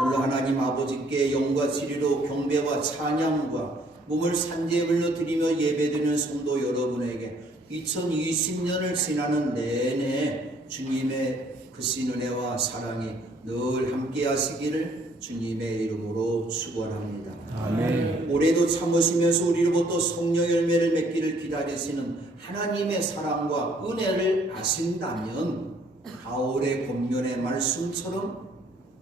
오늘 하나님 아버지께 영과 진리로 경배와 찬양과 몸을 산제물로 드리며 예배드리는 성도 여러분에게 2020년을 지나는 내내 주님의 크신 은혜와 사랑이 늘 함께 하시기를 주님의 이름으로 축원합니다. 아멘. 올해도 참으시면서 우리로부터 성령 열매를 맺기를 기다리시는 하나님의 사랑과 은혜를 아신다면 바울의 권면의 말씀처럼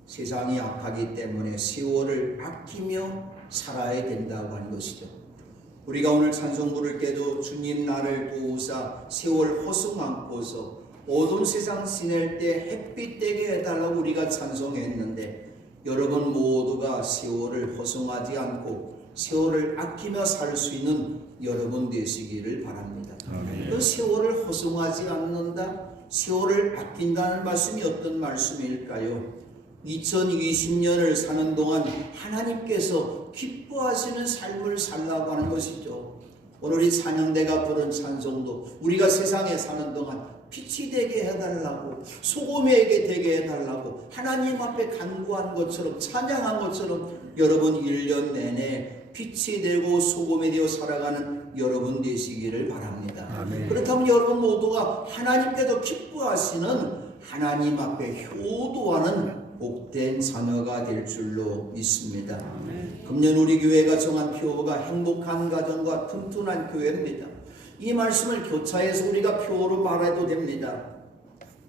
세상이 악하기 때문에 세월을 아끼며 살아야 된다고 하는 것이죠. 우리가 오늘 찬송 부를 때도 주님 나를 도우사 세월 허송 않고서 어두운 세상 지낼 때 햇빛 되게 해달라고 우리가 찬송했는데, 여러분 모두가 세월을 허송하지 않고 세월을 아끼며 살 수 있는 여러분 되시기를 바랍니다. 아멘. 그 세월을 허송하지 않는다, 세월을 아낀다는 말씀이 어떤 말씀일까요? 2020년을 사는 동안 하나님께서 기뻐하시는 삶을 살라고 하는 것이죠. 오늘 이 찬양대가 부른 찬송도 우리가 세상에 사는 동안 빛이 되게 해달라고, 소금에게 되게 해달라고 하나님 앞에 간구한 것처럼, 찬양한 것처럼 여러분 1년 내내 빛이 되고 소금이 되어 살아가는 여러분 되시기를 바랍니다. 아멘. 그렇다면 여러분 모두가 하나님께도 기뻐하시는 하나님 앞에 효도하는 복된 자녀가 될 줄로 믿습니다. 금년 우리 교회가 정한 표어가 행복한 가정과 튼튼한 교회입니다. 이 말씀을 교차해서 우리가 표어로 말해도 됩니다.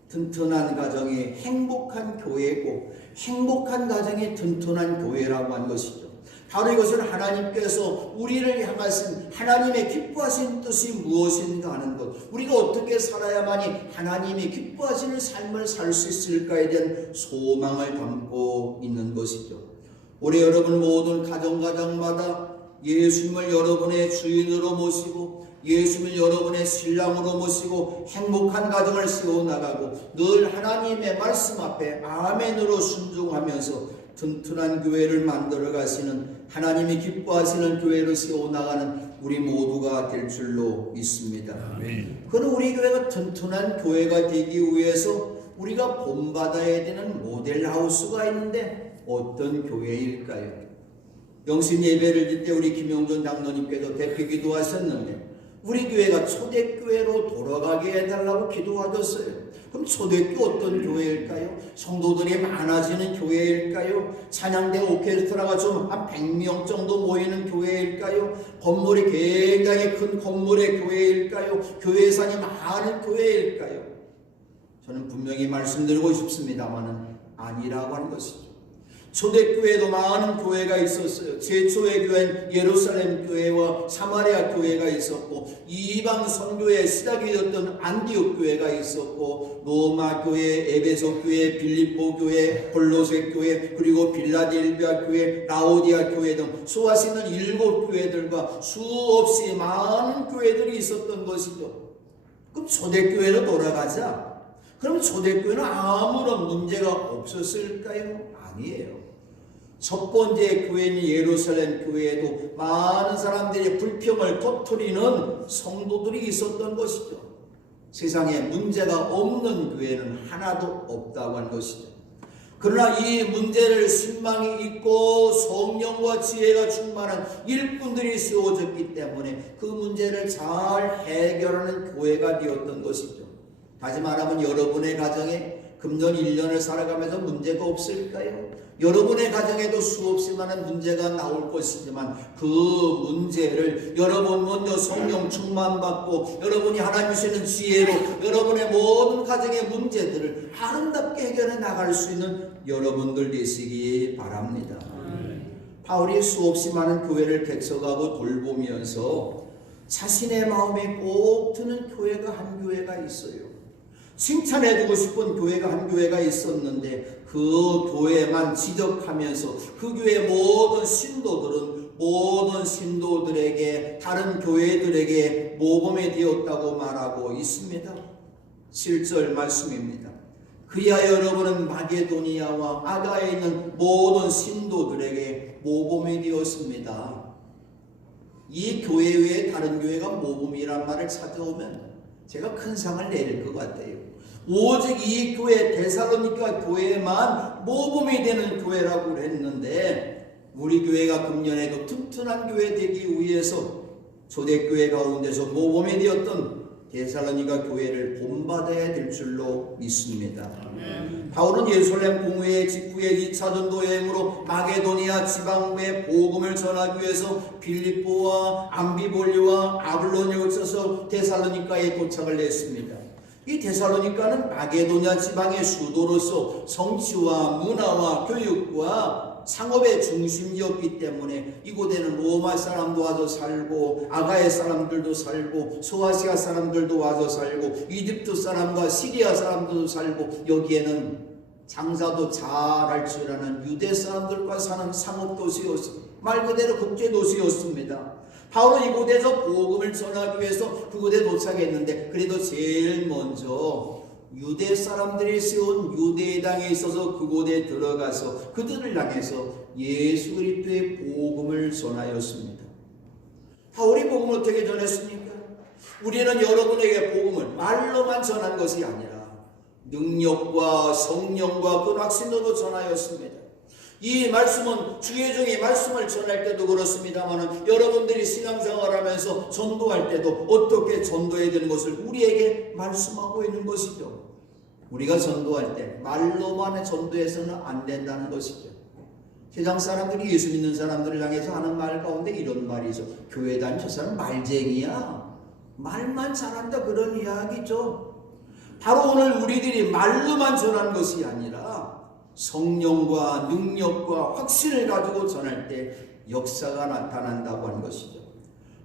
튼튼한 가정이 행복한 교회고, 행복한 가정이 튼튼한 교회라고 한 것이죠. 바로 이것은 하나님께서 우리를 향하신 하나님의 기뻐하신 뜻이 무엇인가 하는 것, 우리가 어떻게 살아야만이 하나님이 기뻐하시는 삶을 살 수 있을까에 대한 소망을 담고 있는 것이죠. 올해 여러분 모든 가정마다 예수님을 여러분의 주인으로 모시고 예수님을 여러분의 신랑으로 모시고 행복한 가정을 세워나가고 늘 하나님의 말씀 앞에 아멘으로 순종하면서 튼튼한 교회를 만들어 가시는, 하나님이 기뻐하시는 교회를 세워나가는 우리 모두가 될 줄로 믿습니다. 아멘. 그럼 우리 교회가 튼튼한 교회가 되기 위해서 우리가 본받아야 되는 모델하우스가 있는데 어떤 교회일까요? 영신 예배를 드릴 때 우리 김용준 장로님께서 대표 기도하셨는데 우리 교회가 초대교회로 돌아가게 해달라고 기도하셨어요. 그럼 초대교 어떤 교회일까요? 성도들이 많아지는 교회일까요? 찬양대 오케스트라가 좀 한 100명 정도 모이는 교회일까요? 건물이 굉장히 큰 건물의 교회일까요? 교회 예산이 많은 교회일까요? 저는 분명히 말씀드리고 싶습니다만은 아니라고 하는 것이죠. 초대교회도 많은 교회가 있었어요. 제초의 교회는 예루살렘 교회와 사마리아 교회가 있었고, 이방 선교의 시작이 되었던 안디옥 교회가 있었고, 로마 교회, 에베소 교회, 빌립보 교회, 골로새 교회, 그리고 빌라델비아 교회, 라오디아 교회 등 수하시는 7교회들과 수없이 많은 교회들이 있었던 것이죠. 그럼 초대교회로 돌아가자. 그럼 초대교회는 아무런 문제가 없었을까요? 아니에요. 첫 번째 교회인 예루살렘 교회에도 많은 사람들이 불평을 터뜨리는 성도들이 있었던 것이죠. 세상에 문제가 없는 교회는 하나도 없다고 한 것이죠. 그러나 이 문제를 신망이 있고 성령과 지혜가 충만한 일꾼들이 세워졌기 때문에 그 문제를 잘 해결하는 교회가 되었던 것이죠. 다시 말하면 여러분의 가정에 금년 1년을 살아가면서 문제가 없을까요? 여러분의 가정에도 수없이 많은 문제가 나올 것이지만 그 문제를 여러분 먼저 성령 충만받고 여러분이 하나님 주시는 지혜로 여러분의 모든 가정의 문제들을 아름답게 해결해 나갈 수 있는 여러분들 되시기 바랍니다. 바울이 수없이 많은 교회를 개척하고 돌보면서 자신의 마음에 꼭 드는 교회가 한 교회가 있어요. 칭찬해주고 싶은 교회가 한 교회가 있었는데 그 교회만 지적하면서 그 교회의 모든 신도들에게 다른 교회들에게 모범이 되었다고 말하고 있습니다. 7절 말씀입니다. 그야 여러분은 마게도니아와 아가에 있는 모든 신도들에게 모범이 되었습니다. 이 교회 외에 다른 교회가 모범이란 말을 찾아오면 제가 큰 상을 내릴 것 같아요. 오직 이 교회 데살로니가 교회만 모범이 되는 교회라고 했는데 우리 교회가 금년에도 튼튼한 교회 되기 위해서 초대교회 가운데서 모범이 되었던 데살로니가 교회를 본받아야 될 줄로 믿습니다. 바울은 예루살렘 공회 직후의 2차 전도 여행으로 마게도니아 지방에 복음을 전하기 위해서 빌립보와 암비볼리와 아블로니에 거쳐서 데살로니가에 도착을 했습니다. 이 데살로니가는 마게도니아 지방의 수도로서 성취와 문화와 교육과 상업의 중심지였기 때문에 이곳에는 로마 사람도 와서 살고 아가의 사람들도 살고 소아시아 사람들도 와서 살고 이집트 사람과 시리아 사람들도 살고 여기에는 장사도 잘할 줄 아는 유대 사람들과 사는 상업도시였습니다. 말 그대로 국제도시였습니다. 바울은 이곳에서 복음을 전하기 위해서 그곳에 도착했는데 그래도 제일 먼저 유대 사람들이 세운 유대당에 있어서 그곳에 들어가서 그들을 향해서 예수 그리스도의 복음을 전하였습니다. 바울이 복음을 어떻게 전했습니까? 우리는 여러분에게 복음을 말로만 전한 것이 아니라 능력과 성령과 그 확신으로 전하였습니다. 이 말씀은 주의 종이 말씀을 전할 때도 그렇습니다만 여러분들이 신앙생활하면서 전도할 때도 어떻게 전도해야 되는 것을 우리에게 말씀하고 있는 것이죠. 우리가 전도할 때 말로만 전도해서는 안 된다는 것이죠. 세상 사람들이 예수 믿는 사람들을 향해서 하는 말 가운데 이런 말이 있어. 교회 다니는 저 사람 말쟁이야. 말만 잘한다 그런 이야기죠. 바로 오늘 우리들이 말로만 전한 것이 아니라 성령과 능력과 확신을 가지고 전할 때 역사가 나타난다고 하는 것이죠.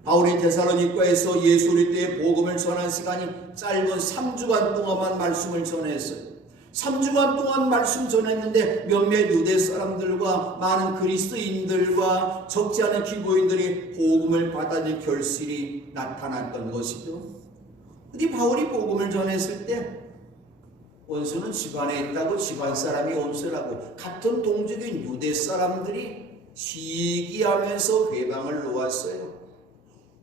바울이 데살로니가에서 예수 그리스도의 복음을 전한 시간이 짧은 3주간 동안만 말씀을 전했어요. 3주간 동안 말씀 전했는데 몇몇 유대 사람들과 많은 그리스도인들과 적지 않은 기고인들이 복음을 받아들일 결실이 나타났던 것이죠. 근데 바울이 복음을 전했을 때 원수는 집안에 있다고 집안 사람이 원수라고 같은 동족인 유대 사람들이 시기하면서 회방을 놓았어요.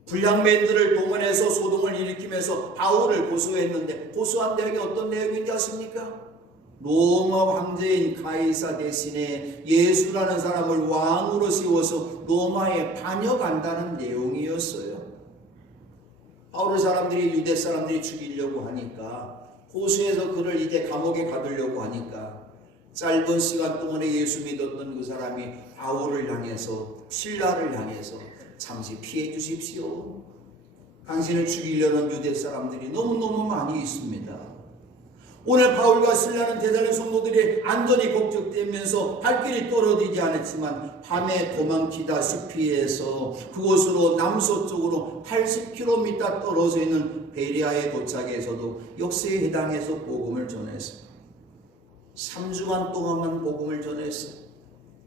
불량맨들을 동원해서 소동을 일으키면서 바울을 고소했는데 고소한 내용이 어떤 내용인지 아십니까? 로마 황제인 가이사 대신에 예수라는 사람을 왕으로 세워서 로마에 반역한다는 내용이었어요. 바울을 사람들이 유대 사람들이 죽이려고 하니까 고소해서 그를 이제 감옥에 가두려고 하니까 짧은 시간 동안에 예수 믿었던 그 사람이 바울을 향해서 실라를 향해서 잠시 피해 주십시오. 당신을 죽이려는 유대 사람들이 너무너무 많이 있습니다. 오늘 바울과 실라는 데살로니가 성도들이 안전이 걱정되면서 발길이 떨어지지 않았지만 밤에 도망치다시피 해서 그곳으로 남서쪽으로 80km 떨어져 있는 베리아에 도착해서도 역사에 해당해서 복음을 전했어요. 3주간 동안만 복음을 전했어요.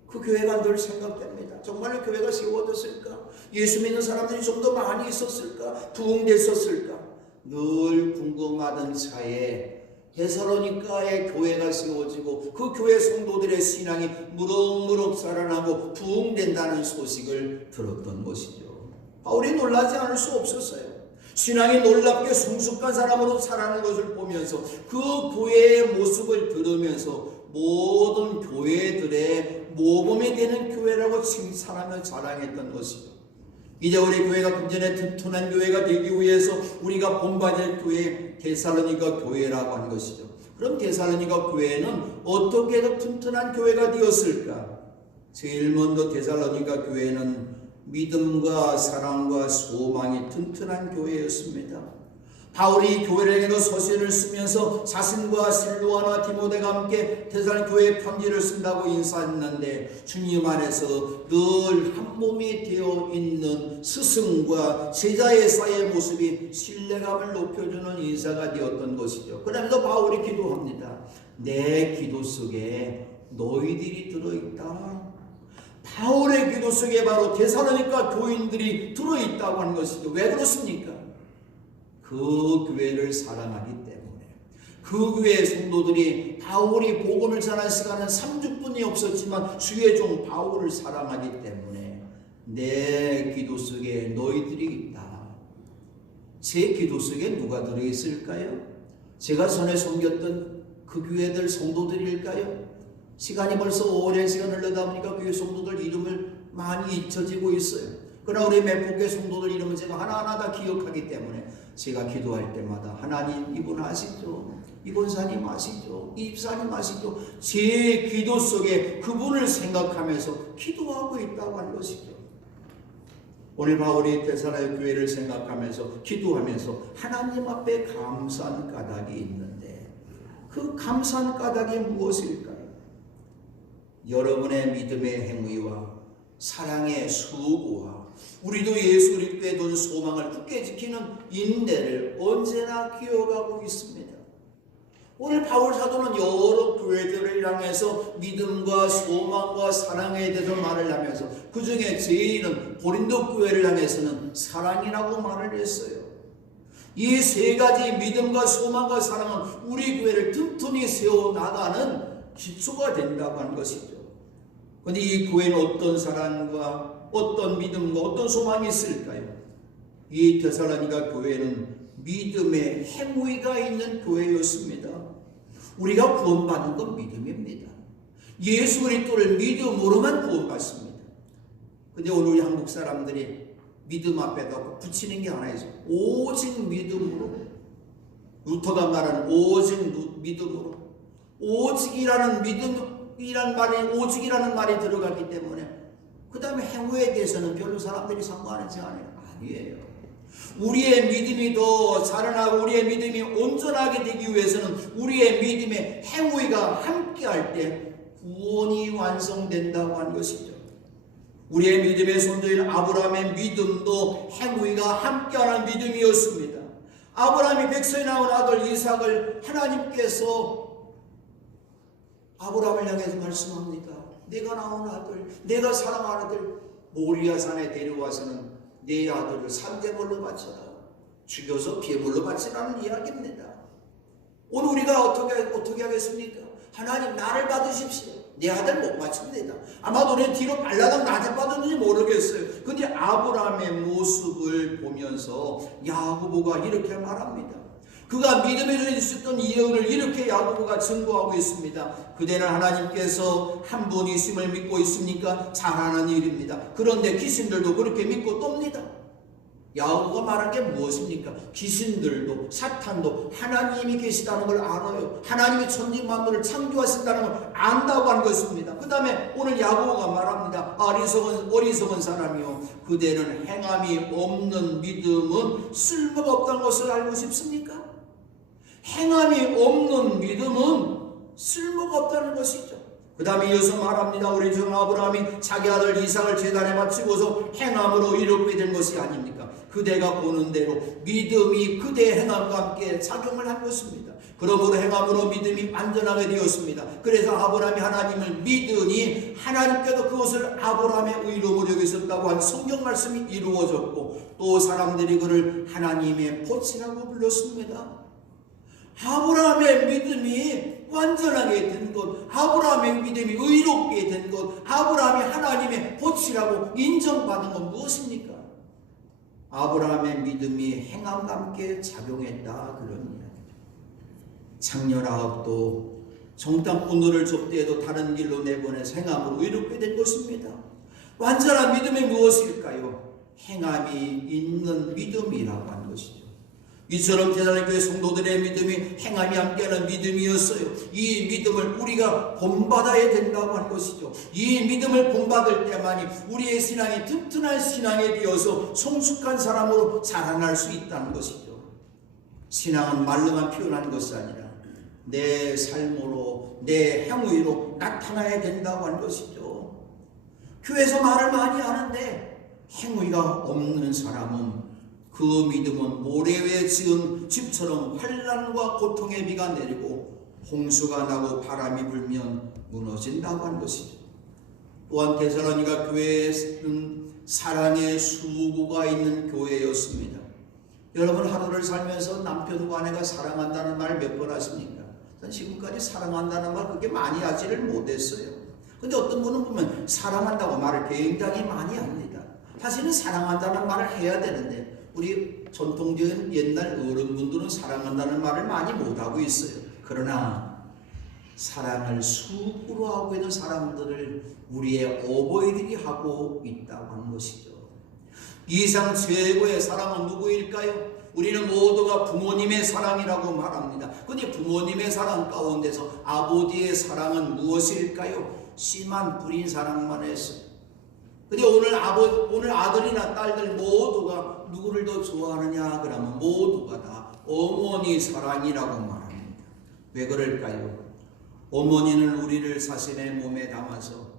그 교회가 늘 생각됩니다. 정말로 교회가 세워졌을까? 예수 믿는 사람들이 좀 더 많이 있었을까? 부흥됐었을까? 늘 궁금하던 차에 데살로니가의 교회가 세워지고 그 교회 성도들의 신앙이 무럭무럭 살아나고 부흥된다는 소식을 들었던 것이죠. 바울이 놀라지 않을 수 없었어요. 신앙이 놀랍게 성숙한 사람으로 살아가는 것을 보면서 그 교회의 모습을 들으면서 모든 교회들의 모범이 되는 교회라고 칭찬하며 자랑했던 것이죠. 이제 우리 교회가 금전에 튼튼한 교회가 되기 위해서 우리가 본받을 교회 데살로니가 교회라고 하는 것이죠. 그럼 데살로니가 교회는 어떻게 더 튼튼한 교회가 되었을까? 제일 먼저 데살로니가 교회는 믿음과 사랑과 소망이 튼튼한 교회였습니다. 바울이 교회에게도 서신을 쓰면서 자신과 실로아나 디모데가 함께 데살로니가 교회에 편지를 쓴다고 인사했는데 주님 안에서 늘 한 몸이 되어 있는 스승과 제자의 사이의 모습이 신뢰감을 높여주는 인사가 되었던 것이죠. 그러면서 바울이 기도합니다. 내 기도 속에 너희들이 들어있다. 바울의 기도 속에 바로 데살로니가 교인들이 들어있다고 하는 것이죠. 왜 그렇습니까? 그 교회를 사랑하기 때문에 그 교회의 성도들이 바울이 복음을 전한 시간은 30분이 없었지만 주의 종 바울을 사랑하기 때문에 내 기도 속에 너희들이 있다. 제 기도 속에 누가 들어있을까요? 제가 전에 섬겼던 그 교회들 성도들일까요? 시간이 벌써 오랜 시간 흘러다 보니까 교회 성도들 이름을 많이 잊혀지고 있어요. 그러나 우리 매복의 성도들 이름은 제가 하나하나 다 기억하기 때문에 제가 기도할 때마다 하나님, 이분 아시죠? 이 권사님 아시죠? 이 집사님 아시죠? 제 기도 속에 그분을 생각하면서 기도하고 있다고 하는 것이죠. 오늘 바울이 데살로니가 교회를 생각하면서 기도하면서 하나님 앞에 감사한 까닭이 있는데 그 감사한 까닭이 무엇일까요? 여러분의 믿음의 행위와 사랑의 수고와 우리도 예수 그리스도에 둔 소망을 굳게 지키는 인내를 언제나 기억하고 있습니다. 오늘 바울 사도는 여러 교회들을 향해서 믿음과 소망과 사랑에 대해서 말을 하면서 그 중에 제일은 고린도 교회를 향해서는 사랑이라고 말을 했어요. 이 세 가지 믿음과 소망과 사랑은 우리 교회를 튼튼히 세워나가는 기초가 된다고 하는 것이죠. 그런데 이 교회는 어떤 사랑과 어떤 믿음과 어떤 소망이 있을까요? 이 데살로니가 교회는 믿음의 행위가 있는 교회였습니다. 우리가 구원받는 건 믿음입니다. 예수 그리스도를 믿음으로만 구원받습니다. 근데 오늘 우리 한국 사람들이 믿음 앞에다 붙이는 게 하나 있어요. 오직 믿음으로. 루터가 말하는 오직 믿음으로. 오직이라는 말이 들어가기 때문에 그 다음에 행위에 대해서는 별로 사람들이 상관하지 않아요. 아니에요. 우리의 믿음이 더 자라나고 우리의 믿음이 온전하게 되기 위해서는 우리의 믿음의 행위가 함께할 때 구원이 완성된다고 하는 것이죠. 우리의 믿음의 선조인 아브라함의 믿음도 행위가 함께하는 믿음이었습니다. 아브라함이 백성이 낳은 아들 이삭을 하나님께서 아브라함을 향해서 말씀합니다. 내가 낳은 아들, 내가 사랑하는 아들 모리아 산에 데려와서는 내 아들을 산제물로 바쳐라. 죽여서 비물로 바치라는 이야기입니다. 오늘 우리가 어떻게 하겠습니까? 하나님 나를 받으십시오. 내 아들 못 바칩니다. 아마 너네 뒤로 발라당 나한테 받았는지 모르겠어요. 근데 아브라함의 모습을 보면서 야고보가 이렇게 말합니다. 그가 믿음에 있었던 이유를 이렇게 야고보가 증거하고 있습니다. 그대는 하나님께서 한 분이심을 믿고 있으니까 잘하는 일입니다. 그런데 귀신들도 그렇게 믿고 떱니다. 야고보가 말한 게 무엇입니까? 귀신들도 사탄도 하나님이 계시다는 걸 알아요. 하나님이 천지 만물을 창조하신다는 걸 안다고 한 것입니다. 그 다음에 오늘 야고보가 말합니다. 어리석은 사람이요, 그대는 행함이 없는 믿음은 쓸모가 없다는 것을 알고 싶습니까? 행함이 없는 믿음은 쓸모가 없다는 것이죠. 그 다음에 이어서 말합니다. 우리 주 아브라함이 자기 아들 이삭을 제단에 바치고서 행함으로 이롭게 된 것이 아닙니까? 그대가 보는 대로 믿음이 그대의 행함과 함께 작용을 한 것입니다. 그러므로 행함으로 믿음이 완전하게 되었습니다. 그래서 아브라함이 하나님을 믿으니 하나님께도 그것을 아브라함의 의로움으로 여기셨다고 한 성경 말씀이 이루어졌고 또 사람들이 그를 하나님의 보치라고 불렀습니다. 아브라함의 믿음이 완전하게 된 것, 아브라함의 믿음이 의롭게 된 것, 아브라함이 하나님의 보치라고 인정받은 건 무엇입니까? 아브라함의 믿음이 행함과 함께 작용했다, 그런 이야기입니다. 작년 아합도 정탐꾼들을 접대해도 다른 길로 내보내서 행함으로 의롭게 된 것입니다. 완전한 믿음이 무엇일까요? 행함이 있는 믿음이라고 하는 것이죠. 이처럼 데살로니가 성도들의 믿음이 행함이 함께하는 믿음이었어요. 이 믿음을 우리가 본받아야 된다고 하는 것이죠. 이 믿음을 본받을 때만이 우리의 신앙이 튼튼한 신앙이 되어서 성숙한 사람으로 자라날 수 있다는 것이죠. 신앙은 말로만 표현하는 것이 아니라 내 삶으로, 내 행위로 나타나야 된다고 하는 것이죠. 교회에서 말을 많이 하는데 행위가 없는 사람은 그 믿음은 모래 위에 지은 집처럼 환난과 고통의 비가 내리고 홍수가 나고 바람이 불면 무너진다고 하는 것이죠. 또한 데살로니가 교회에는 사랑의 수고가 있는 교회였습니다. 여러분 하루를 살면서 남편과 아내가 사랑한다는 말 몇 번 하십니까? 전 지금까지 사랑한다는 말 그렇게 많이 하지를 못했어요. 근데 어떤 분은 보면 사랑한다고 말을 굉장히 많이 합니다. 사실은 사랑한다는 말을 해야 되는데 우리 전통적인 옛날 어른분들은 사랑한다는 말을 많이 못하고 있어요. 그러나 사랑을 수구로 하고 있는 사람들을 우리의 어버이들이 하고 있다고 하는 것이죠. 이 세상 최고의 사랑은 누구일까요? 우리는 모두가 부모님의 사랑이라고 말합니다. 그런데 부모님의 사랑 가운데서 아버지의 사랑은 무엇일까요? 씨만 뿌린 사랑만 했어요. 근데 오늘 아들이나 딸들 모두가 누구를 더 좋아하느냐 그러면 모두가 다 어머니 사랑이라고 말합니다. 왜 그럴까요? 어머니는 우리를 자신의 몸에 담아서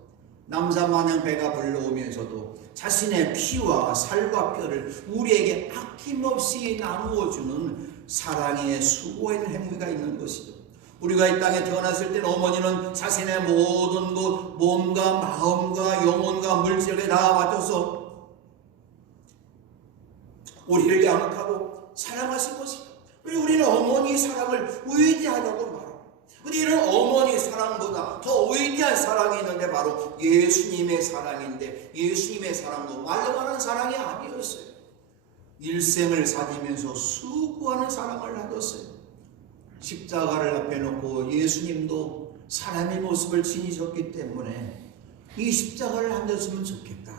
남자 마냥 배가 불러오면서도 자신의 피와 살과 뼈를 우리에게 아낌없이 나누어주는 사랑의 수고의 행위가 있는 것이죠. 우리가 이 땅에 태어났을 때는 어머니는 자신의 모든 것, 몸과 마음과 영혼과 물질에 다 바쳐서 우리를 양육하고 사랑하신 것이죠. 우리는 어머니 사랑을 위대하다고 말합니다. 근데 이런 어머니 사랑보다 더 위대한 사랑이 있는데 바로 예수님의 사랑인데, 예수님의 사랑도 말로 하는 사랑이 아니었어요. 일생을 사지면서 수고하는 사랑을 하셨어요. 십자가를 앞에 놓고 예수님도 사람의 모습을 지니셨기 때문에 이 십자가를 안 졌으면 좋겠다.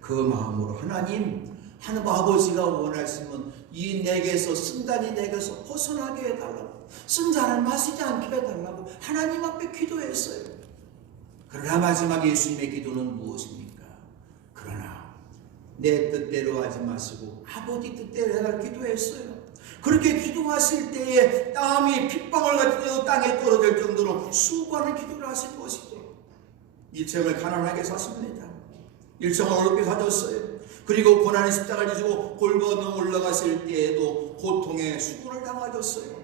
그 마음으로 하나님 아버지가 원하시면 이 내게서 쓴잔이 내게서 벗어나게 해달라고, 쓴잔을 마시지 않게 해달라고 하나님 앞에 기도했어요. 그러나 마지막 예수님의 기도는 무엇입니까? 그러나 내 뜻대로 하지 마시고 아버지 뜻대로 해달 기도했어요. 그렇게 기도하실 때에 땀이 핏방울 같은 땅에 떨어질 정도로 수고하는 기도를 하신 것이죠. 일생을 가난하게 사십니다. 일생을 어렵게 사셨어요. 그리고 고난의 십자가를 지고 골고루 올라가실 때에도 고통의 수고를 당하셨어요.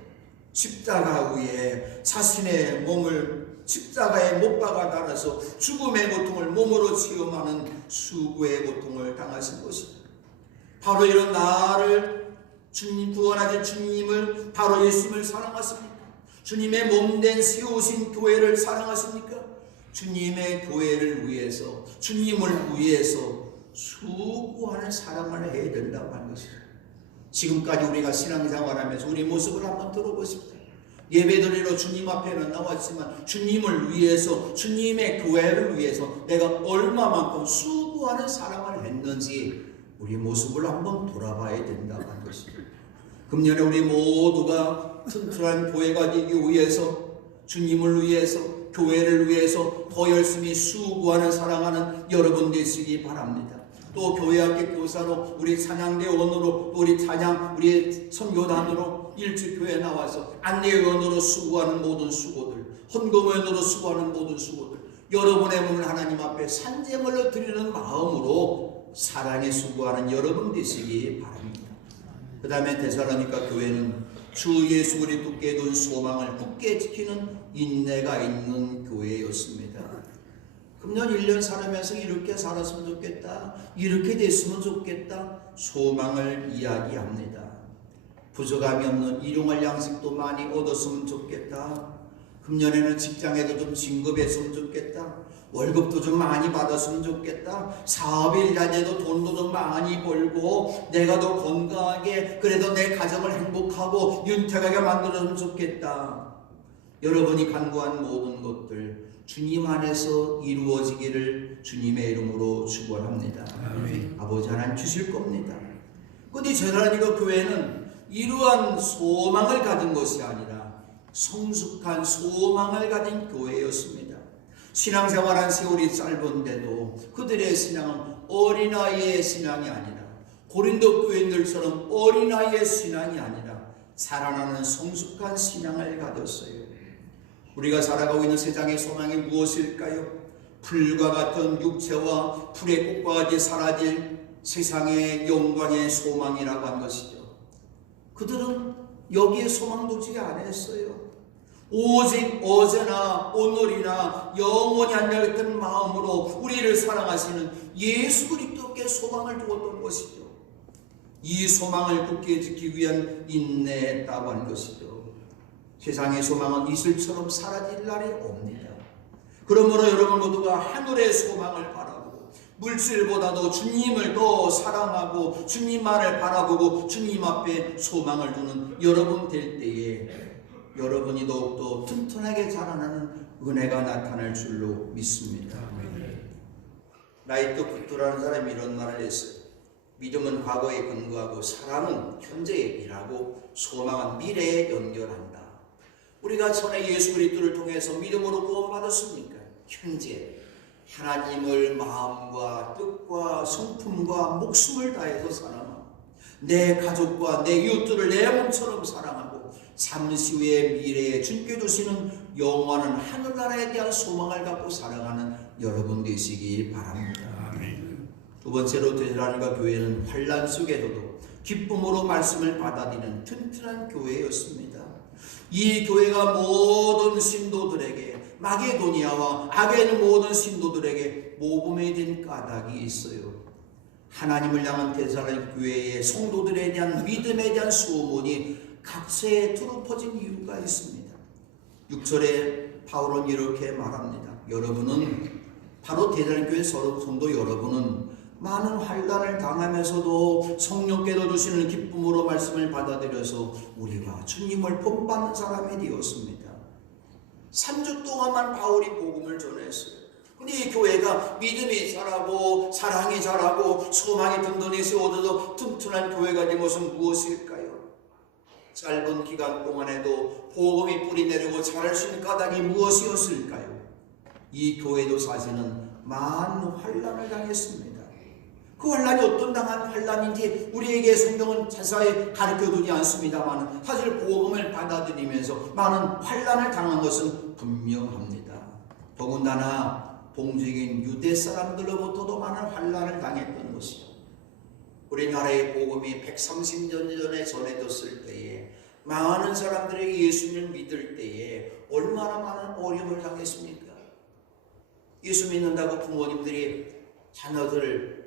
십자가 위에 자신의 몸을 십자가에 못 박아 달아서 죽음의 고통을 몸으로 체험하는 수고의 고통을 당하신 것입니다. 바로 이런 나를 주님 구원하신 주님을, 바로 예수님을 사랑하십니까? 주님의 몸된 세우신 교회를 사랑하십니까? 주님의 교회를 위해서, 주님을 위해서 수고하는 사랑을 해야 된다고 하는 것이죠. 지금까지 우리가 신앙생활하면서 우리 모습을 한번 들어보십시오. 예배드리러 주님 앞에는 나왔지만 주님을 위해서, 주님의 교회를 위해서 내가 얼마만큼 수고하는 사랑을 했는지 우리 모습을 한번 돌아봐야 된다고 하는 것이죠. 금년에 우리 모두가 튼튼한 교회가 되기 위해서, 주님을 위해서, 교회를 위해서 더 열심히 수고하는 사랑하는 여러분 되시기 바랍니다. 또 교회학교 교사로, 우리 찬양대원으로, 또 우리 우리 선교단으로 일주교회에 나와서 안내원으로 수고하는 모든 수고들, 헌금원으로 수고하는 모든 수고들, 여러분의 몸을 하나님 앞에 산제물로 드리는 마음으로 사랑에 수고하는 여러분 되시기 바랍니다. 그 다음에 데살로니가 교회는 주 예수 그리스도께 둔 소망을 굳게 지키는 인내가 있는 교회였습니다. 금년 1년 살아면서 이렇게 살았으면 좋겠다, 이렇게 됐으면 좋겠다, 소망을 이야기합니다. 부족함이 없는 일용할 양식도 많이 얻었으면 좋겠다, 금년에는 직장에도 좀 진급했으면 좋겠다, 월급도 좀 많이 받았으면 좋겠다, 사업일 자제도 돈도 좀 많이 벌고 내가 더 건강하게, 그래도 내 가정을 행복하고 윤택하게 만들어주면 좋겠다. 여러분이 간구한 모든 것들 주님 안에서 이루어지기를 주님의 이름으로 축원합니다. 아버지 하나님 주실 겁니다. 그런데 저라니까 교회는 이러한 소망을 가진 것이 아니라 성숙한 소망을 가진 교회였습니다. 신앙생활한 세월이 짧은데도 그들의 신앙은 어린아이의 신앙이 아니라, 고린도 교인들처럼 어린아이의 신앙이 아니라 살아나는 성숙한 신앙을 가졌어요. 우리가 살아가고 있는 세상의 소망이 무엇일까요? 불과 같은 육체와 풀의 꽃과 같이 사라질 세상의 영광의 소망이라고 한 것이죠. 그들은 여기에 소망 두지 않았어요. 오직 어제나 오늘이나 영원히 안녕했던 마음으로 우리를 사랑하시는 예수 그리스도께 소망을 두었던 것이죠. 이 소망을 굳게 지키기 위한 인내했다고 하는 것이죠. 세상의 소망은 이슬처럼 사라질 날이 옵니다. 그러므로 여러분 모두가 하늘의 소망을 바라보고 물질보다도 주님을 더 사랑하고 주님만을 바라보고 주님 앞에 소망을 두는 여러분 될 때에 여러분이 더욱더 튼튼하게 자라나는 은혜가 나타날 줄로 믿습니다. 라이트 굿도라는 사람이 이런 말을 했어요. 믿음은 과거에 근거하고 사랑은 현재에 일하고 소망은 미래에 연결한다. 우리가 전에 예수 그리스도를 통해서 믿음으로 구원받았습니까? 현재 하나님을 마음과 뜻과 성품과 목숨을 다해서 사랑하고 내 가족과 내 이웃들을 내 몸처럼 사랑하고 잠시 후의 미래에 주님께 주시는 영원한 하늘나라에 대한 소망을 갖고 살아가는 여러분 되시기 바랍니다. 두 번째로 대전과 교회는 환난 속에서도 기쁨으로 말씀을 받아들이는 튼튼한 교회였습니다. 이 교회가 모든 신도들에게 마게도니아와 악의 모든 신도들에게 모범이 된 까닭이 있어요. 하나님을 향한 대사로니가 교회의 성도들에 대한 믿음에 대한 소문이 각세에 두루 퍼진 이유가 있습니다. 6절에 바울은 이렇게 말합니다. 여러분은 바로 대사로니가 교회 성도 여러분은 많은 환난을 당하면서도 성령께서 주시는 기쁨으로 말씀을 받아들여서 우리가 주님을 본받는 사람이 되었습니다. 3주 동안만 바울이 복음을 전했어요. 근데 이 교회가 믿음이 자라고 사랑이 자라고 소망이 든든히 세워져서 튼튼한 교회가 된 것은 무엇일까요? 짧은 기간 동안에도 복음이 뿌리 내리고 자랄 수 있는 까닭이 무엇이었을까요? 이 교회도 사실은 많은 환난을 당했습니다. 그 환난이 어떤 당한 환난인지 우리에게 성경은 자세히 가르쳐두지 않습니다만 사실 복음을 받아들이면서 많은 환난을 당한 것은 분명합니다. 더군다나 동족인 유대 사람들로부터도 많은 환난을 당했던 것이죠. 우리나라의 복음이 130년 전에 전해졌을 때에 많은 사람들이 예수님을 믿을 때에 얼마나 많은 어려움을 당했습니까? 예수 믿는다고 부모님들이 자녀들을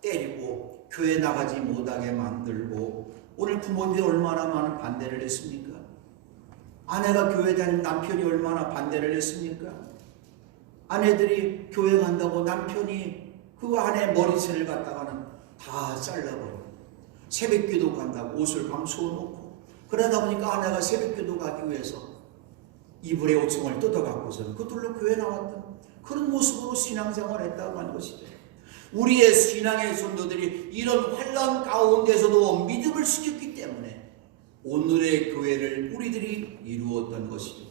때리고 교회 나가지 못하게 만들고 오늘 부모님들이 얼마나 많은 반대를 했습니까? 아내가 교회 다니는 남편이 얼마나 반대를 했습니까? 아내들이 교회 간다고 남편이 그 아내 머리채를 갖다가는 다 잘라버리고 새벽기도 간다고 옷을 감추어놓고 그러다 보니까 아내가 새벽기도 가기 위해서 이불의 옷청을 뜯어갖고서는 그들로 교회 나왔다. 그런 모습으로 신앙생활을 했다고 하는 것이죠. 우리의 신앙의 성도들이 이런 환난 가운데서도 믿음을 지켰기 때문에 오늘의 교회를 우리들이 이루었던 것이죠.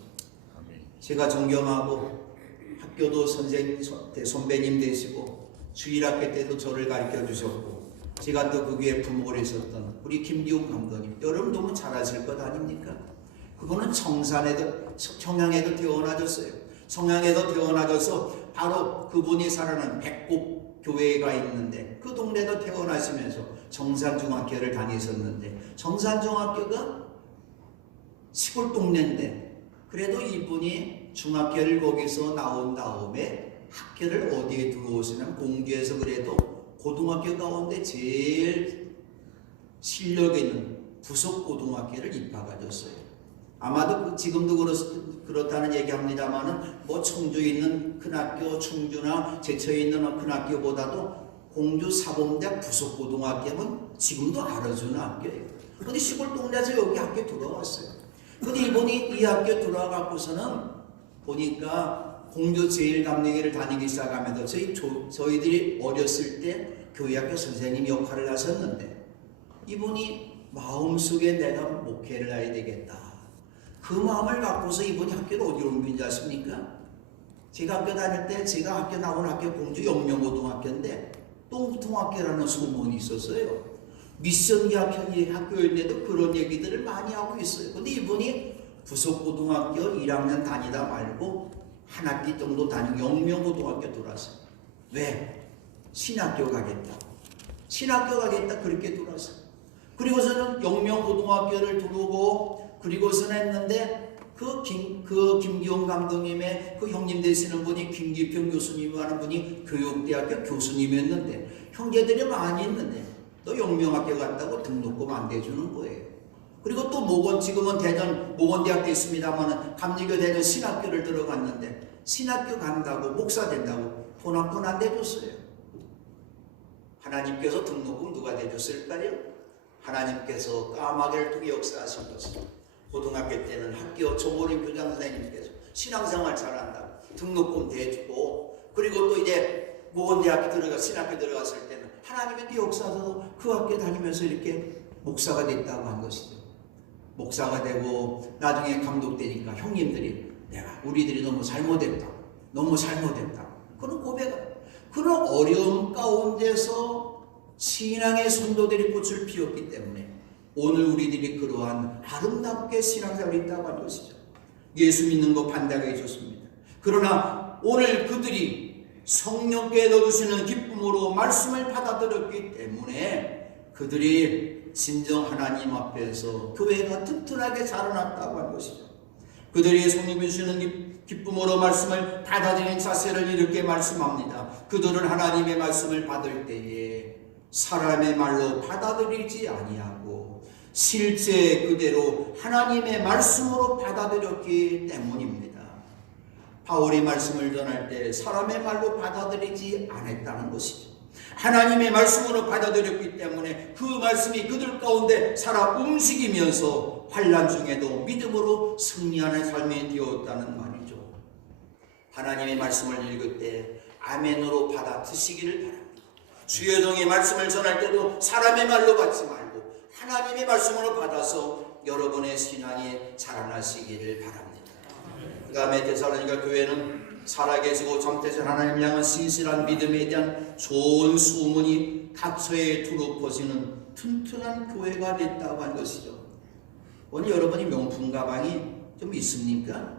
제가 존경하고 학교도 선배님 되시고 주일학교 때도 저를 가르쳐 주셨고 제가 또 그 교회 부목을 했었던 우리 김기훈 감독님, 여러분 너무 잘 아실 것 아닙니까? 그거는 청양에도 태어나졌어요. 청양에도 태어나져서 바로 그분이 살아난 백곡 교회가 있는데 그 동네도 태어나시면서 정산중학교를 다니셨는데 정산중학교가 시골 동네인데 그래도 이분이 중학교를 거기서 나온 다음에 학교를 어디에 들어오시냐면 공주에서 그래도 고등학교 가운데 제일 실력 있는 부속고등학교를 입학하셨어요. 아마도 지금도 그렇다는 얘기합니다만은 뭐 청주에 있는 큰 학교, 충주나 제천에 있는 큰 학교보다도 공주 사범대학 부속고등학교는 지금도 알아주는 학교예요. 근데 시골 동네에서 여기 학교 들어왔어요. 근데 이분이 이 학교 들어와갖고서는 보니까 공주 제1감리교를 다니기 시작하면서 저희들이 어렸을 때 교회학교 선생님 역할을 하셨는데 이분이 마음속에 내가 목회를 해야 되겠다. 그 마음을 갖고서 이분이 학교를 어디로 옮긴지 아십니까? 제가 학교 다닐 때 제가 학교 나온 학교 공주 영명고등학교인데 똥통학교라는 소문이 있었어요. 미션기 학교인데도 그런 얘기들을 많이 하고 있어요. 근데 이분이 부속고등학교 1학년 다니다 말고 한 학기 정도 다니고 영명고등학교 들어왔어요. 왜? 신학교 가겠다. 신학교 가겠다 그렇게 들어왔어요. 그리고서는 영명고등학교를 들어오고 그리고서는 했는데 그 김기훈 감독님의 그 형님 되시는 분이 김기평 교수님이라는 분이 교육대학교 교수님이었는데 형제들이 많이 있는데 너 영명학교 갔다고 등록금 안 대주는 거예요. 그리고 또 지금은 대전 모건대학도 있습니다만 감리교 대전 신학교를 들어갔는데 신학교 간다고 목사 된다고 돈 한 푼 안 대줬어요. 하나님께서 등록금 누가 대줬을까요? 하나님께서 까마귀를 통해 역사하신 것이죠. 고등학교 때는 학교 정보림 교장 선생님께서 신앙생활 잘한다고 등록금 대주고, 그리고 또 이제 모건대학교 신학교 들어갔을 때는 하나님의 역사도 그 학교 다니면서 이렇게 목사가 됐다고 한 것이죠. 목사가 되고 나중에 감독되니까 형님들이 우리들이 너무 잘못했다, 그런 고백을, 그런 어려움 가운데서 신앙의 선도들이 꽃을 피웠기 때문에 오늘 우리들이 그러한 아름답게 신앙생활이 있다고 하는 것이죠. 예수 믿는 거 반대하기 좋습니다. 그러나 오늘 그들이 성령께 넣어주시는 기쁨으로 말씀을 받아들였기 때문에 그들이 진정 하나님 앞에서 교회가 튼튼하게 자라났다고 하는 것이죠. 그들이 성령이 주시는 기쁨으로 말씀을 받아들인 자세를 이렇게 말씀합니다. 그들은 하나님의 말씀을 받을 때에 사람의 말로 받아들이지 아니하고 실제 그대로 하나님의 말씀으로 받아들였기 때문입니다. 바울이 말씀을 전할 때 사람의 말로 받아들이지 않았다는 것이죠. 하나님의 말씀으로 받아들였기 때문에 그 말씀이 그들 가운데 살아 움직이면서 환난 중에도 믿음으로 승리하는 삶이 되었다는 말이죠. 하나님의 말씀을 읽을 때 아멘으로 받아드시기를 바랍니다. 주의 종이 말씀을 전할 때도 사람의 말로 받지 말고 하나님의 말씀으로 받아서 여러분의 신앙이 자라나시기를 바랍니다. 그 다음에 데살로니가 교회는 살아계시고 참되신 하나님 향한 신실한 믿음에 대한 좋은 소문이 각처에 두루 퍼지는 튼튼한 교회가 됐다고 한 것이죠. 오늘 여러분이 명품 가방이 좀 있습니까?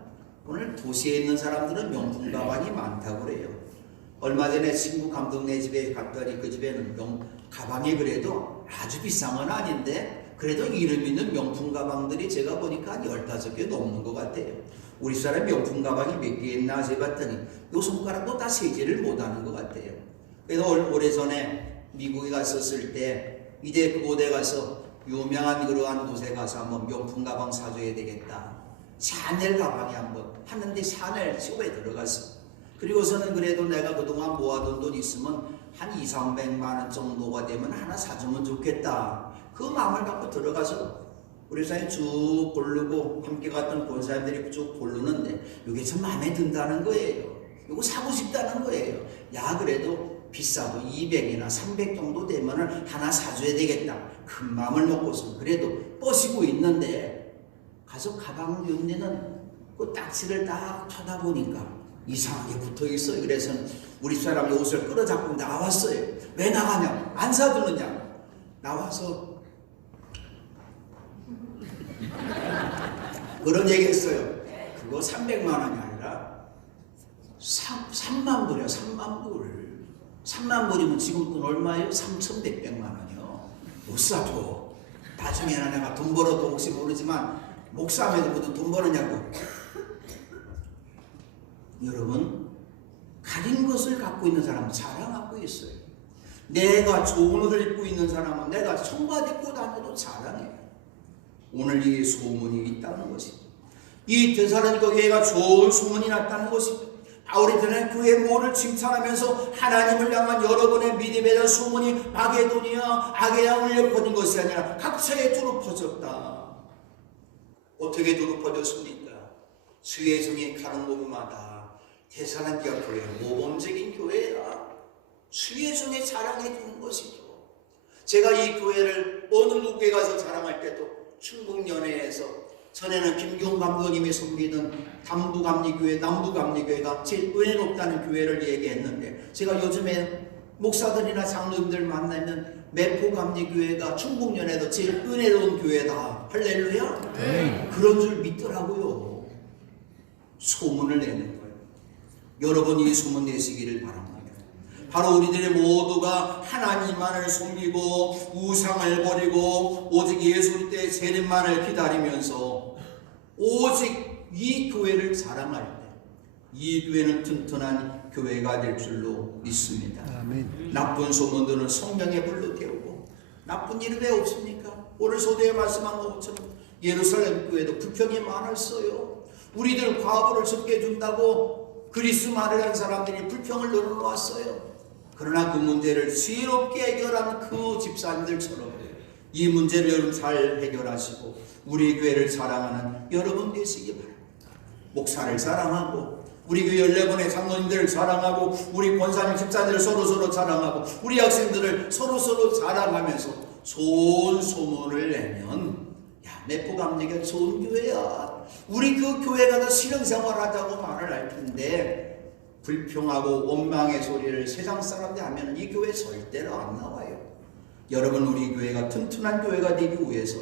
오늘 도시에 있는 사람들은 명품 가방이 많다고 그래요. 얼마 전에 친구 감독네 집에 갔더니 그 집에는 가방이 그래도 아주 비싼 건 아닌데 그래도 이름 있는 명품 가방들이 제가 보니까 한 15개 넘는 것 같아요. 우리 사람 명품 가방이 몇 개 있나 해봤더니 요 손가락도 다 세지를 못하는 것 같아요. 그래서 오래전에 미국에 갔었을 때 이제 그곳에 가서 유명한 그러한 곳에 가서 한번 명품 가방 사줘야 되겠다. 샤넬 가방이 한번 하는데 샤넬 숍에 들어갔어. 그리고서는 그래도 내가 그동안 모아둔 돈 있으면 한 200~300만 원 정도가 되면 하나 사주면 좋겠다. 그 마음을 갖고 들어가서 우리 사람이 쭉 고르고 함께 갔던 권사님들이 쭉 고르는데 이게 참 마음에 든다는 거예요. 이거 사고 싶다는 거예요. 야 그래도 비싸도 200이나 300 정도 되면 하나 사줘야 되겠다. 큰 마음을 먹고서 그래도 뻗시고 있는데 가서 가방 옆에는 그 딱지를 딱 쳐다보니까 이상하게 붙어 있어요. 그래서 우리 사람이 옷을 끌어잡고 나왔어요. 왜 나가냐? 안 사주느냐? 나와서 그런 얘기 했어요. 그거 300만 원이 아니라 3만 불이야. 3만 불. 3만 불이면 지금 돈 얼마예요? 3,100백만 원이요. 못 사줘. 나중에는 내가 돈 벌어도 혹시 모르지만 목사하면서 무슨 돈 버느냐고. 여러분, 가진 것을 갖고 있는 사람은 자랑하고 있어요. 내가 좋은 옷을 입고 있는 사람은 내가 청바지 입고 다녀도 자랑해요. 오늘 이 소문이 있다는 것이죠. 이 데살로니가 교회가 좋은 소문이 났다는 것이죠. 바울이 전에 교회 모를 칭찬하면서 하나님을 향한 여러분의 믿음에 대한 소문이 마게도니아, 아게야 울려 퍼진 것이 아니라 각처에 두루 퍼졌다. 어떻게 두루 퍼졌습니까? 주의 종이 가는 곳마다 데살로니가 교회 모범적인 교회야. 주의 종이 자랑해 주는 것이죠. 제가 이 교회를 어느 누구에 가서 자랑할 때도 충북연회에서 전에는 김경 감독님이 섬기던 담부감리교회, 남부감리교회가 제일 은혜 높다는 교회를 얘기했는데 제가 요즘에 목사들이나 장로님들 만나면 매포감리교회가 충북연회도 제일 은혜로운 교회다. 할렐루야. 그런 줄 믿더라고요. 소문을 내는 거예요. 여러분이 이 소문 내시기를 바랍니다. 바로 우리들의 모두가 하나님만을 섬기고 우상을 버리고 오직 예수 그리스도의 재림만을 기다리면서 오직 이 교회를 자랑할 때 이 교회는 튼튼한 교회가 될 줄로 믿습니다. 아멘. 나쁜 소문들은 성령의 불로 태우고 나쁜 일이 왜 없습니까? 오늘 소대에 말씀한 것처럼 예루살렘 교회도 불평이 많았어요. 우리들 과부를 적게 준다고 그리스 말을 한 사람들이 불평을 늘어놓았어요. 그러나 그 문제를 지혜롭게 해결하는 그 집사님들처럼 이 문제를 여러분 잘 해결하시고 우리 교회를 사랑하는 여러분 되시기 바랍니다. 목사를 사랑하고 우리 교회 14분의 장로님들을 사랑하고 우리 권사님 집사님들을 서로서로 사랑하고 우리 학생들을 서로서로 사랑하면서 좋은 소문을 내면 야, 내포감리가 좋은 교회야. 우리 그 교회 가서 신앙생활하자고 말을 할 텐데 불평하고 원망의 소리를 세상 사람들 하면 이 교회 절대로 안 나와요. 여러분 우리 교회가 튼튼한 교회가 되기 위해서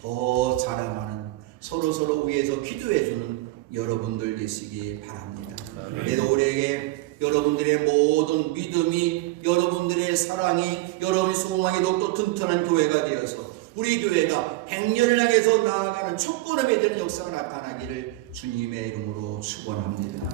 더 자랑하는 서로서로 위해서 기도해주는 여러분들 되시기 바랍니다. 그래도 우리에게 여러분들의 모든 믿음이 여러분들의 사랑이 여러분의 소망이 더욱더 튼튼한 교회가 되어서 우리 교회가 100년을 향해서 나아가는 첫걸음에 되는 역사가 나타나기를 주님의 이름으로 축원합니다.